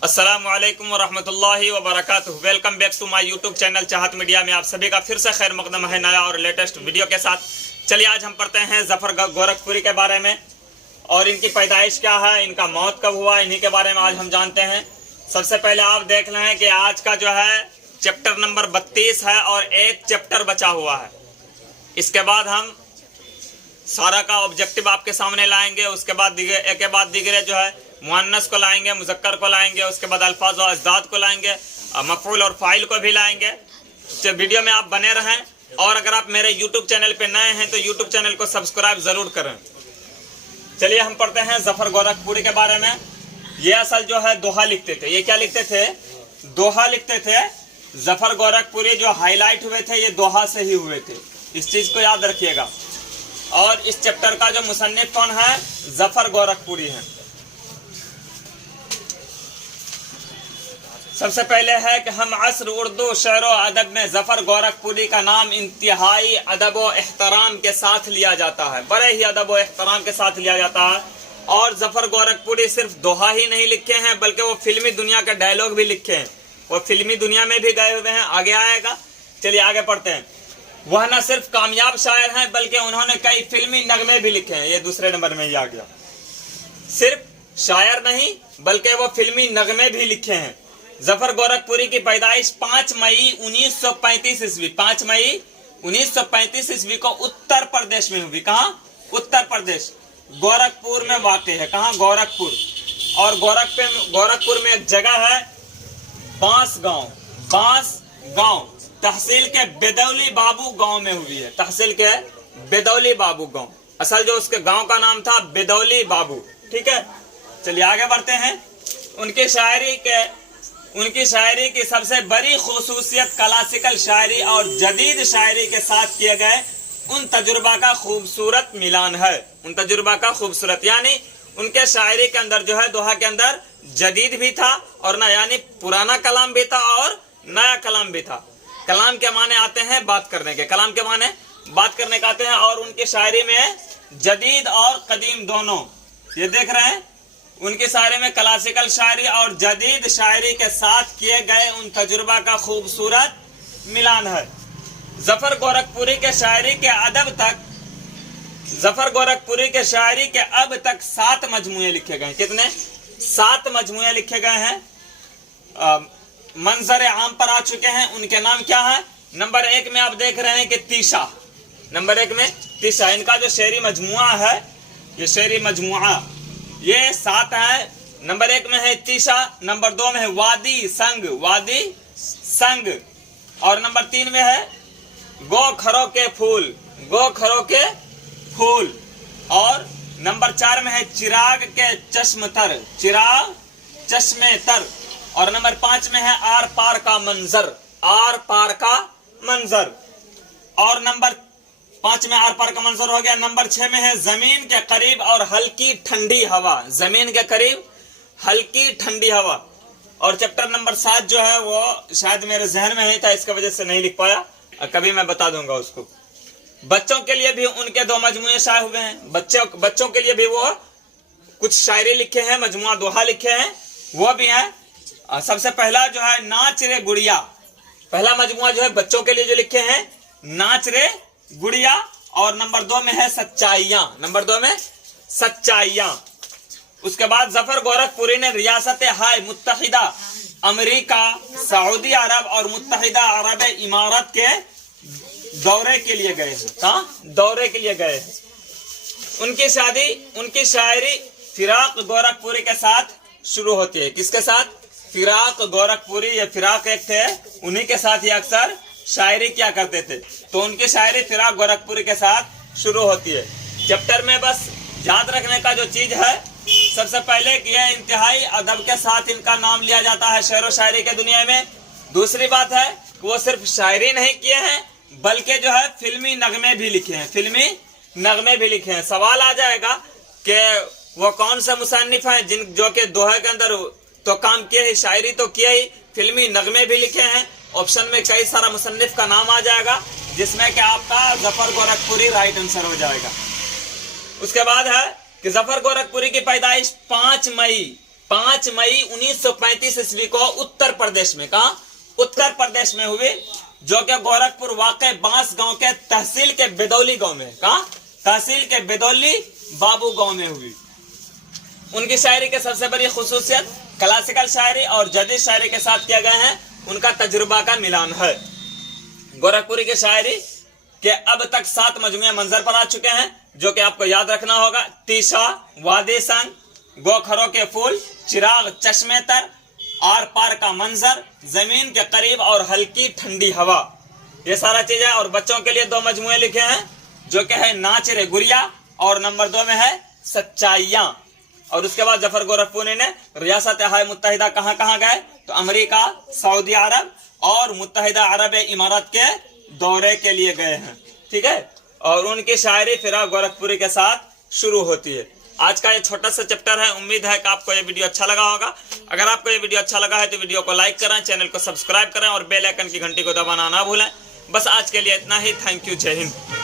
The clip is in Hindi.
अस्सलामुअलैकुम वरहमतुल्लाहि वबरकातुहू। Welcome back to my YouTube channel Chahat media में आप सभी का फिर से खैर मकदम है नया और लेटेस्ट वीडियो के साथ। चलिए आज हम पढ़ते हैं जफर गोरखपुरी के बारे में और इनकी पैदाइश क्या है, इनका मौत कब हुआ, इन्हीं के बारे में आज हम जानते हैं। सबसे पहले आप देख लें कि आज का जो है चैप्टर नंबर 32 है और एक चैप्टर बचा हुआ है। इसके बाद हम सारा का ऑब्जेक्टिव आपके सामने लाएंगे। उसके बाद एक के बाद दीगरे जो है मुअन्नस को लाएंगे, मुज़क्कर को लाएंगे, उसके बाद अल्फाज और अज़दाद को लाएंगे, मफ़ऊल और फ़ाइल को भी लाएंगे। तो वीडियो में आप बने रहें और अगर आप मेरे यूट्यूब चैनल पे नए हैं तो यूट्यूब चैनल को सब्सक्राइब ज़रूर करें। चलिए हम पढ़ते हैं जफर गोरखपुरी के बारे में। ये असल जो है दोहा लिखते थे। ये क्या लिखते थे? दोहा लिखते थे। जफर गोरखपुरी जो हाईलाइट हुए थे ये दोहा से ही हुए थे, इस चीज़ को याद रखिएगा। और इस चैप्टर का जो मुसन्निफ कौन है? जफर गोरखपुरी है। सबसे पहले है कि हम असर उर्दू शेर व अदब में जफर गोरखपुरी का नाम इंतहाई अदब व एहतराम के साथ लिया जाता है, बड़े ही अदब व एहतराम के साथ लिया जाता है। और जफर गोरखपुरी सिर्फ दोहा ही नहीं लिखे हैं बल्कि वो फिल्मी दुनिया के डायलॉग भी लिखे हैं। वो फिल्मी दुनिया में भी गए हुए हैं, आगे आएगा। चलिए आगे पढ़ते हैं। वह न सिर्फ कामयाब शायर हैं बल्कि उन्होंने कई फिल्मी नगमे भी लिखे हैं। ये दूसरे नंबर में ही आ गया। सिर्फ शायर नहीं बल्कि वो फिल्मी नगमे भी लिखे हैं। जफर गोरखपुरी की पैदाइश 5 मई 1935 ईस्वी 5 मई 1935 ईस्वी को उत्तर प्रदेश में हुई। कहाँ? उत्तर प्रदेश, गोरखपुर में वाक़ है। कहाँ? गोरखपुर। और गोरखपुर में एक जगह है बांस गांव, तहसील के बेदौली बाबू गांव में हुई है। तहसील के बेदौली बाबू गांव, असल जो उसके गांव का नाम था बेदौली बाबू। ठीक है, चलिए आगे बढ़ते हैं। उनकी शायरी की सबसे बड़ी खूसूसियत क्लासिकल शायरी और जदीद शायरी के साथ किए गए उन तजुर्बा का खूबसूरत मिलान है। उन तजुर्बा का खूबसूरत यानी उनके शायरी के अंदर जो है दोहा के अंदर जदीद भी था और ना, यानी पुराना कलाम भी था और नया कलाम भी था। कलाम के माने आते हैं बात करने के, कलाम के माने बात करने के आते हैं। और उनकी शायरी में जदीद और कदीम दोनों, ये देख रहे हैं, उनकी शायरी में क्लासिकल शायरी और जदीद शायरी के साथ किए गए उन तजुर्बा का खूबसूरत मिलान है। जफर गोरखपुरी के शायरी के अब तक 7 मजमूए लिखे गए। कितने? 7 मजमूए लिखे गए हैं। मंजर आम पर आ चुके हैं। उनके नाम क्या है? नंबर 1 में आप देख रहे हैं कि तीशा। नंबर 1 में तीशा, इनका जो शेरी मजमुआ है, ये शेरी मजमुआ ये 7 है। नंबर 1 में है तीशा, नंबर 2 में है वादी संग, और नंबर 3 में है गोखरों के फूल, और नंबर 4 में है चिराग के चश्मे तर, और नंबर 5 में है आर पार का मंजर, और नंबर 5 में आर पार का मंजर हो गया। नंबर 6 में है जमीन के करीब और हल्की ठंडी हवा, जमीन के करीब हल्की ठंडी हवा। और चैप्टर नंबर 7 जो है वो शायद मेरे जहन में नहीं था, इसकी वजह से नहीं लिख पाया, कभी मैं बता दूंगा उसको। बच्चों के लिए भी उनके 2 मजमुए शाये हुए हैं। बच्चों के लिए भी वो कुछ शायरी लिखे हैं, मजमुआ दोहा लिखे हैं, वो भी हैं। सबसे पहला जो है नाच रे गुड़िया, पहला मजमुआ जो है बच्चों के लिए जो लिखे हैं नाच रे गुड़िया। और नंबर 2 में है सच्चाइयां। उसके बाद जफर गोरखपुरी ने रियासत हाय मुत्तहिदा अमेरिका, सऊदी अरब और मुत्तहिदा अरब इमारत के दौरे के लिए गए हैं। कहाँ? दौरे के लिए गए हैं। उनकी शायरी फिराक गोरखपुरी के साथ शुरू होती है। किसके साथ? फिराक गोरखपुरी। ये फिराक एक थे, उन्हीं के साथ ही अक्सर शायरी क्या करते थे, तो उनकी शायरी फिराक गोरखपुरी के साथ शुरू होती है। चैप्टर में बस याद रखने का जो चीज है, सबसे पहले कि यह इंतहाई अदब के साथ इनका नाम लिया जाता है शेर व शायरी के दुनिया में। दूसरी बात है कि वो सिर्फ शायरी नहीं किए हैं बल्कि जो है फिल्मी नगमे भी लिखे हैं। सवाल आ जाएगा कि वो कौन से मुसन्निफ हैं जो कि दोहे के अंदर तो काम किए ही, शायरी तो किए ही, फिल्मी नगमे भी लिखे हैं। ऑप्शन में कई सारा मुसन्निफ का नाम आ जाएगा जिसमें कि आपका जफर गोरखपुरी राइट आंसर हो जाएगा। उसके बाद है कि जफर गोरखपुरी की पैदाइश 5 मई 5 मई 1935 ईस्वी को उत्तर प्रदेश में, कहा उत्तर प्रदेश में हुई, जो कि गोरखपुर वाक़े बांस गांव के तहसील के बेदौली गांव में, कहा तहसील के बेदौली बाबू गांव में हुई। उनकी शायरी के सबसे बड़ी खुसूसियत क्लासिकल शायरी और जदीद शायरी के साथ किया गया है उनका तजुर्बा का मिलान है। गोरखपुरी की शायरी के अब तक 7 मजमूए मंजर पर आ चुके हैं, जो कि आपको याद रखना होगा। तीशा, वादी संग, गोखरों के फूल, चिराग, चश्मे तर, आर पार का मंजर, जमीन के करीब और हल्की ठंडी हवा, ये सारा चीज है। और बच्चों के लिए 2 मजमूए लिखे हैं, जो कि है नाच रे गुड़िया और नंबर 2 में है सच्चाइयां। और उसके बाद जफर गोरखपुरी ने रियासत हाय मुत्तहिदा कहाँ कहाँ गए, तो अमेरिका, सऊदी अरब और मुत्तहिदा अरब इमारात के दौरे के लिए गए हैं, ठीक है। और उनकी शायरी फिराक गोरखपुरी के साथ शुरू होती है। आज का ये छोटा सा चैप्टर है। उम्मीद है कि आपको ये वीडियो अच्छा लगा होगा। अगर आपको ये वीडियो अच्छा लगा है तो वीडियो को लाइक करें, चैनल को सब्सक्राइब करें और बेल आइकन की घंटी को दबाना ना भूलें। बस आज के लिए इतना ही। थैंक यू, जय हिंद।